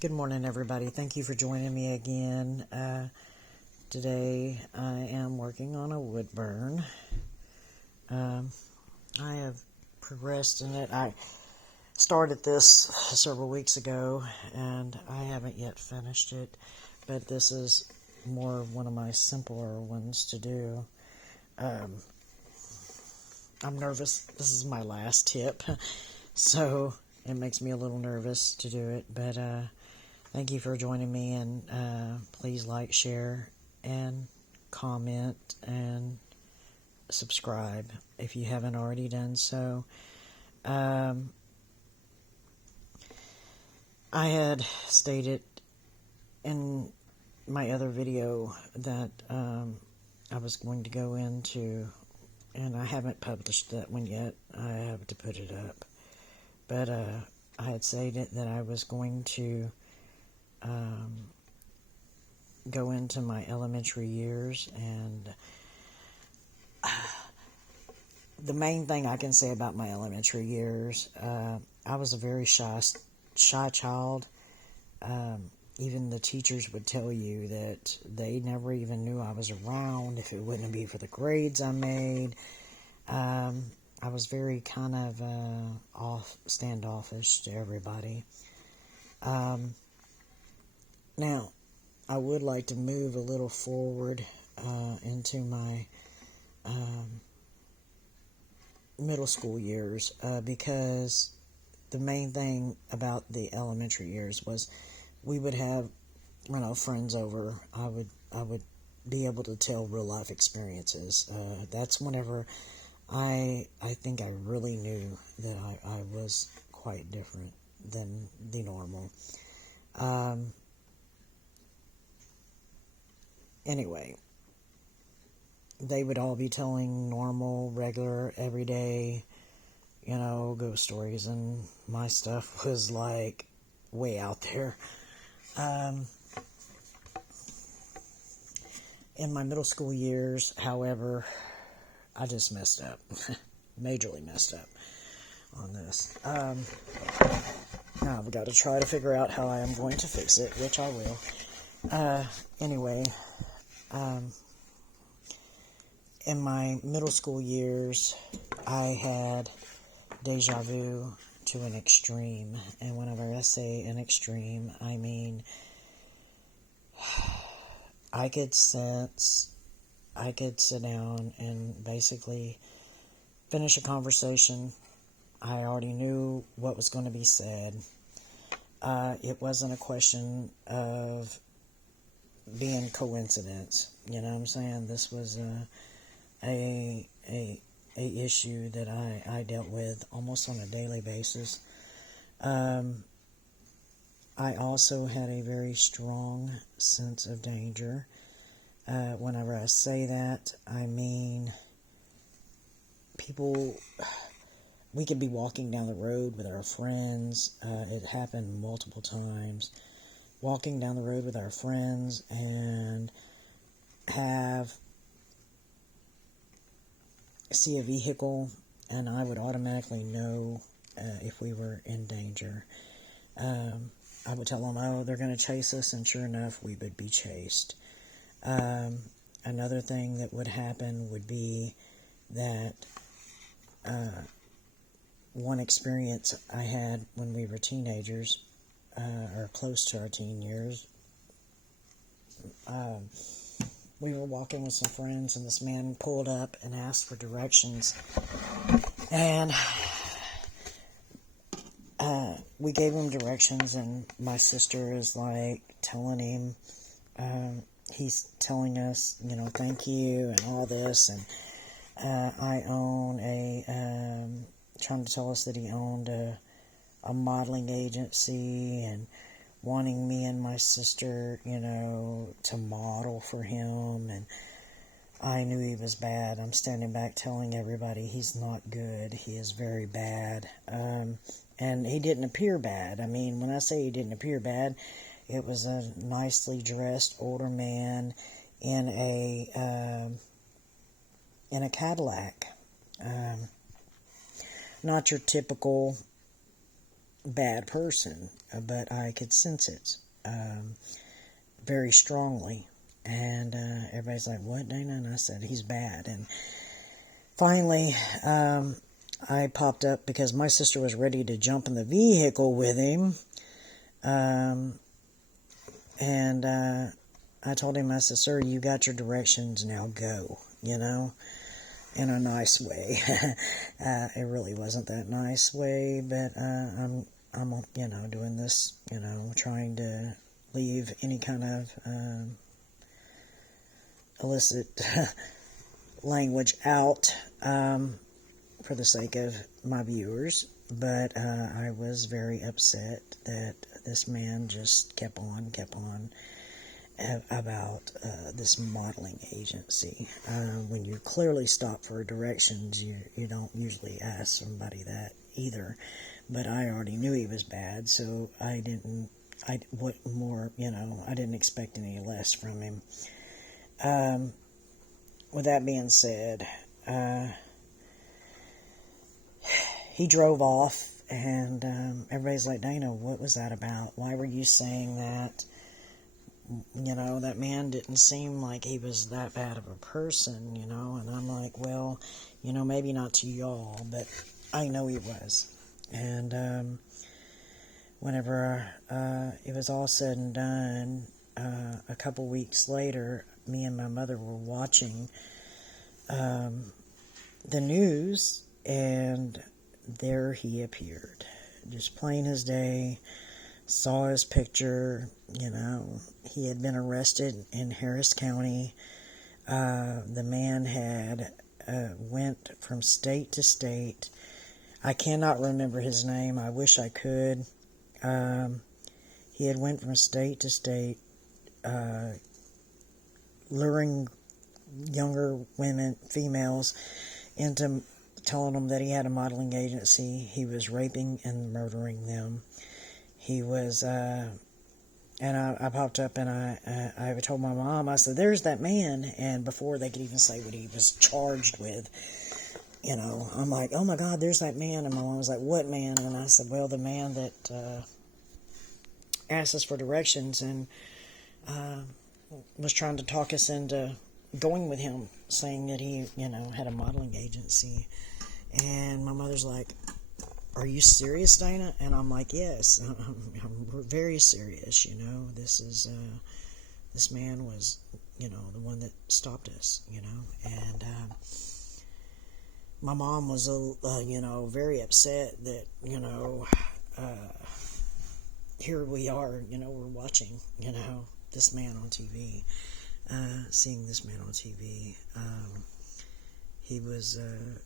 Good morning, everybody. Thank you for joining me again. Today I am working on a wood burn. I have progressed in it. I started this several weeks ago and I haven't yet finished it, but this is more one of my simpler ones to do. I'm nervous. This is my last tip, so it makes me a little nervous to do it, but thank you for joining me, and please like, share, and comment, and subscribe if you haven't already done so. I had stated in my other video that I was going to go into, and I haven't published that one yet. I have to put it up. But I had stated that I was going to go into my elementary years, and the main thing I can say about my elementary years, I was a very shy child. Even the teachers would tell you that they never even knew I was around if it wouldn't be for the grades I made. I was very kind of standoffish to everybody. Now, I would like to move a little forward into my middle school years because the main thing about the elementary years was we would have, friends over. I would be able to tell real life experiences. That's whenever I think I really knew that I was quite different than the normal. Anyway, they would all be telling normal, regular, everyday, ghost stories, and my stuff was like way out there. In my middle school years, however, I just messed up. Majorly messed up on this. Now I've got to try to figure out how I am going to fix it, which I will. Anyway, in my middle school years, I had deja vu to an extreme. And whenever I say an extreme, I mean I could sit down and basically finish a conversation. I already knew what was going to be said. It wasn't a question of being coincidence. You know what I'm saying? This was a issue that I dealt with almost on a daily basis. I also had a very strong sense of danger. Whenever I say that, I mean we could be walking down the road with our friends. It happened multiple times. Walking down the road with our friends and see a vehicle, and I would automatically know if we were in danger. I would tell them, oh, they're going to chase us, and sure enough, we would be chased. Another thing that would happen would be that one experience I had when we were teenagers, or close to our teen years, we were walking with some friends, and this man pulled up and asked for directions, and we gave him directions, and my sister is like telling him, he's telling us, thank you and all this, and I own trying to tell us that he owned a modeling agency and wanting me and my sister, to model for him, and I knew he was bad. I'm standing back telling everybody he's not good. He is very bad. And he didn't appear bad. I mean, when I say he didn't appear bad, it was a nicely dressed older man in a Cadillac. Not your typical bad person, but I could sense it very strongly. And everybody's like, "What, Dana?" And I said, "He's bad." And finally, I popped up because my sister was ready to jump in the vehicle with him. And I told him, I said, "Sir, you got your directions, now go," in a nice way. It really wasn't that nice way, but I'm doing this, trying to leave any kind of illicit language out for the sake of my viewers. But I was very upset that this man just kept on about this modeling agency. When you clearly stop for directions, you don't usually ask somebody that either. But I already knew he was bad, so I didn't expect any less from him. With that being said, he drove off, and everybody's like, "Dana, what was that about? Why were you saying that? That man didn't seem like he was that bad of a person, And I'm like, well, maybe not to y'all, but I know he was. And whenever it was all said and done, a couple weeks later, me and my mother were watching the news, and there he appeared, just plain as day. Saw his picture. He had been arrested in Harris County. The man had went from state to state. I cannot remember his name. I wish I could. He had went from state to state, luring younger women, females, into telling them that he had a modeling agency. He was raping and murdering them. He was, and I popped up and I told my mom, I said, "There's that man." And before they could even say what he was charged with, I'm like, "Oh my God, there's that man." And my mom was like, "What man?" And I said, "Well, the man that asked us for directions and was trying to talk us into going with him, saying that he, had a modeling agency." And my mother's like, "Are you serious, Dana?" And I'm like, "Yes, I'm very serious. This man was, the one that stopped us, And my mom was, very upset that, here we are, we're watching, this man on TV, seeing this man on TV. He was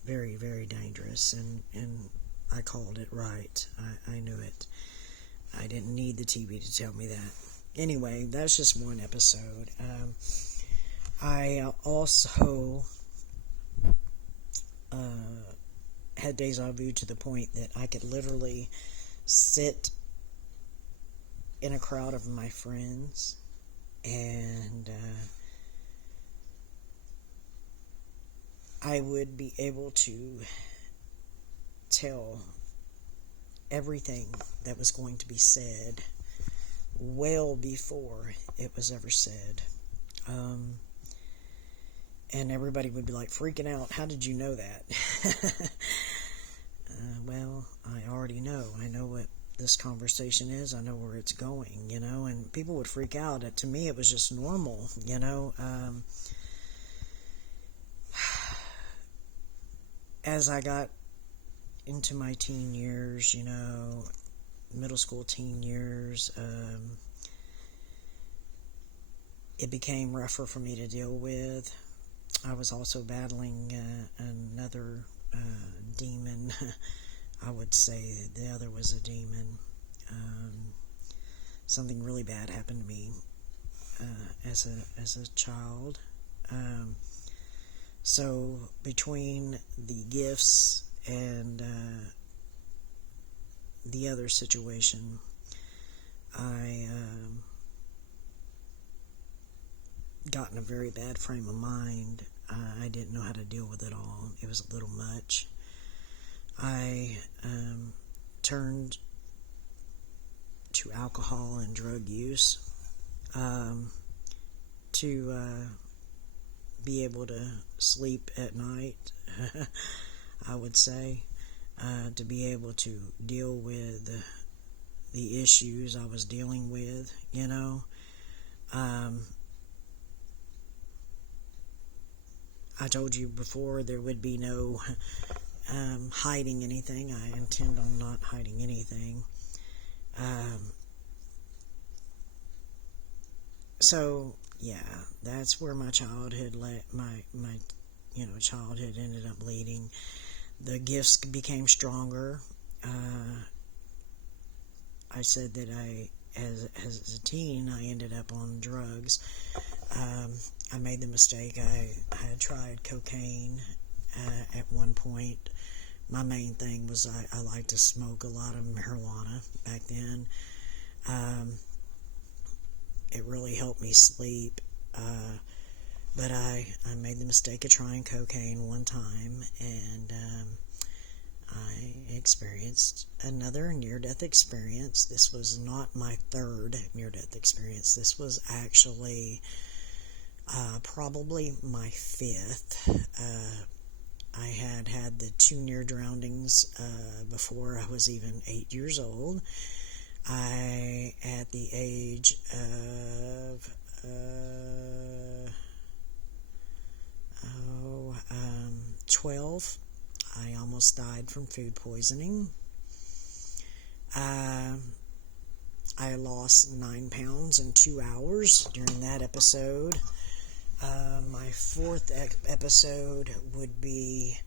very, very dangerous, and I called it right. I knew it. I didn't need the TV to tell me that. Anyway, that's just one episode. I also had deja vu to the point that I could literally sit in a crowd of my friends and I would be able to tell everything that was going to be said well before it was ever said. And everybody would be like freaking out. "How did you know that?" Well, I already know. I know what this conversation is. I know where it's going, and people would freak out. To me, it was just normal, As I got into my teen years, middle school teen years, it became rougher for me to deal with. I was also battling another demon. I would say the other was a demon. Something really bad happened to me as a child. So between the gifts and the other situation, I got in a very bad frame of mind. I didn't know how to deal with it all. It was a little much. I turned to alcohol and drug use, to be able to sleep at night, I would say, to be able to deal with the issues I was dealing with, you know. I told you before there would be no hiding anything. I intend on not hiding anything. So yeah, that's where my childhood childhood ended up leading. The gifts became stronger. I said that as a teen, I ended up on drugs. I made the mistake. I had tried cocaine at one point. My main thing was I liked to smoke a lot of marijuana back then. It really helped me sleep. But I made the mistake of trying cocaine one time, and I experienced another near-death experience. This was not my third near-death experience. This was actually probably my fifth. I had the 2 near drownings before I was even 8 years old. At the age of 12, I almost died from food poisoning. I lost 9 pounds in 2 hours during that episode. My fourth episode would be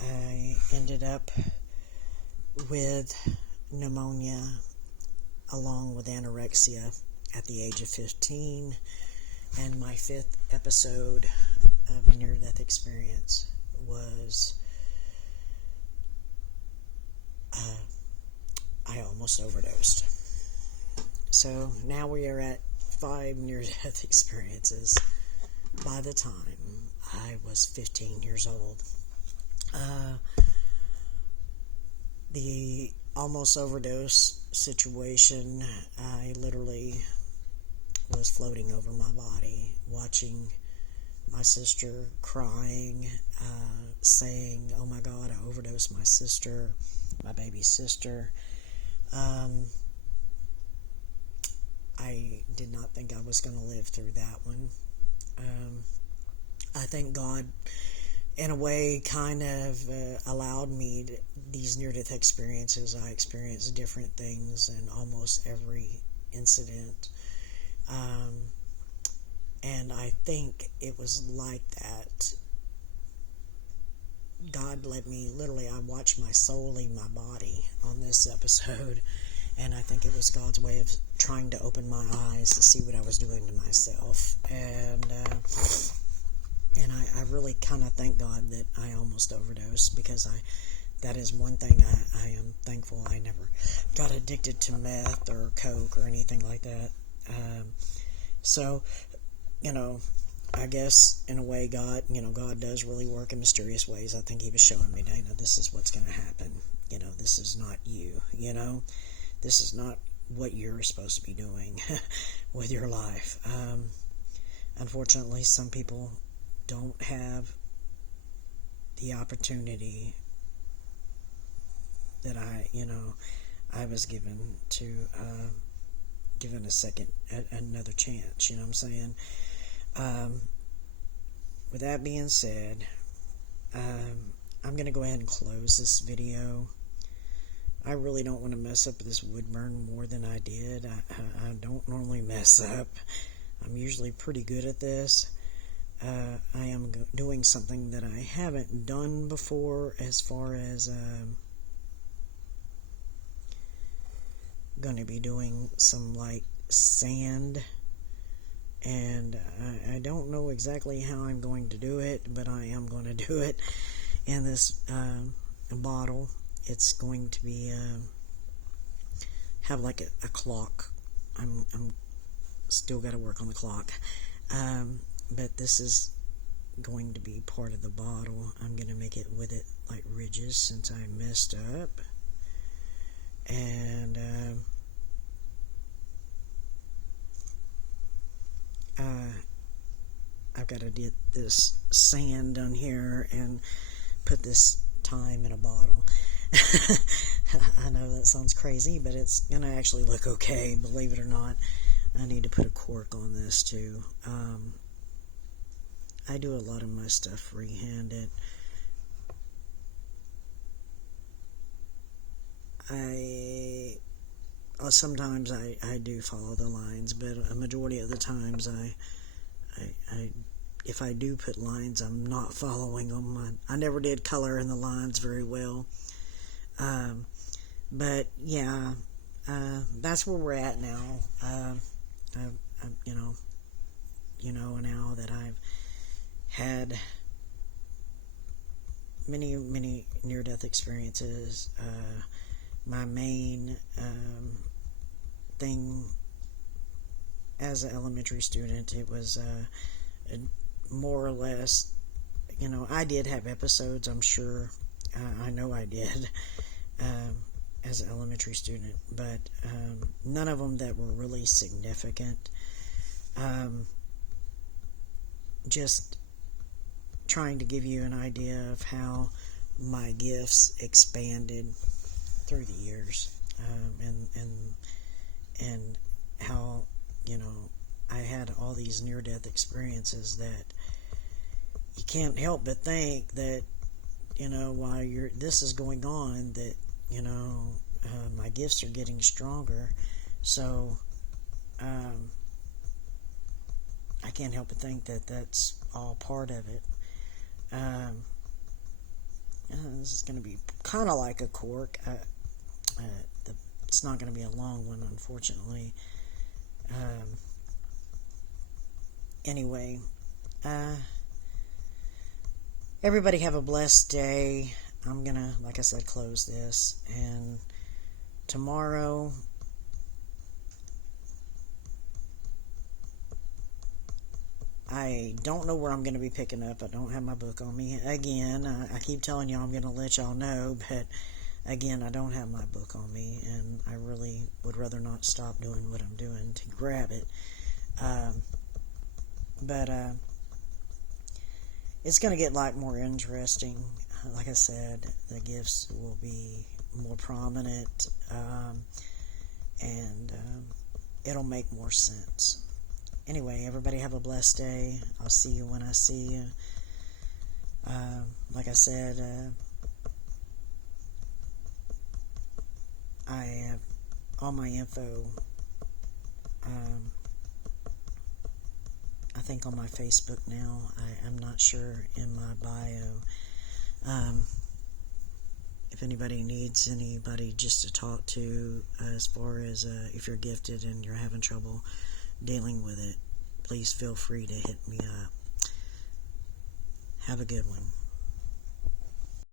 I ended up with pneumonia along with anorexia at the age of 15. And my fifth episode of a near-death experience was I almost overdosed. So now we are at 5 near-death experiences by the time I was 15 years old. The almost overdose situation, I literally was floating over my body, watching my sister crying, saying, "Oh my God, I overdosed my sister, my baby sister." I did not think I was going to live through that one. I think God, in a way, kind of allowed me these near-death experiences. I experienced different things in almost every incident. And I think it was like that. God let me, literally, I watched my soul leave my body on this episode. And I think it was God's way of trying to open my eyes to see what I was doing to myself. And I really kind of thank God that I almost overdosed, because that is one thing I am thankful I never got addicted to meth or coke or anything like that. So, I guess in a way God does really work in mysterious ways. I think He was showing me, Dana, this is what's going to happen. This is not you, This is not what you're supposed to be doing with your life. Unfortunately, some people don't have the opportunity that I was given to, given another chance, you know what I'm saying? With that being said, I'm going to go ahead and close this video. I really don't want to mess up this wood burn more than I did. I don't normally mess up. I'm usually pretty good at this. I am doing something that I haven't done before, as far as going to be doing some sand, and I don't know exactly how I'm going to do it, but I am going to do it in this bottle. It's going to be have a clock. I'm still got to work on the clock, but this is going to be part of the bottle. I'm going to make it with it like ridges, since I messed up, and got to get this sand done here and put this time in a bottle. I know that sounds crazy, but it's going to actually look okay, believe it or not. I need to put a cork on this too. I do a lot of my stuff free-handed. Sometimes I do follow the lines, but a majority of the times if I do put lines, I'm not following them. I never did color in the lines very well. But yeah, that's where we're at now. Now that I've had many near-death experiences. My main thing as an elementary student, it was more or less, I did have episodes, I'm sure. I know I did as an elementary student, but none of them that were really significant. Just trying to give you an idea of how my gifts expanded through the years, and how I had all these near-death experiences that you can't help but think that while this is going on, that my gifts are getting stronger. So I can't help but think that that's all part of it. This is going to be kind of like a cork. It's not going to be a long one, unfortunately. Anyway, everybody have a blessed day. I'm going to, like I said, close this. And tomorrow, I don't know where I'm going to be picking up. I don't have my book on me. Again, I keep telling y'all I'm going to let y'all know, but again, I don't have my book on me, and I really would rather not stop doing what I'm doing to grab it. But it's going to get more interesting. Like I said, the gifts will be more prominent, and it'll make more sense. Anyway, everybody have a blessed day. I'll see you when I see you. Like I said, I have all my info, I think on my Facebook now. I'm not sure in my bio. If anybody needs anybody just to talk to, as far as if you're gifted and you're having trouble dealing with it, please feel free to hit me up. Have a good one.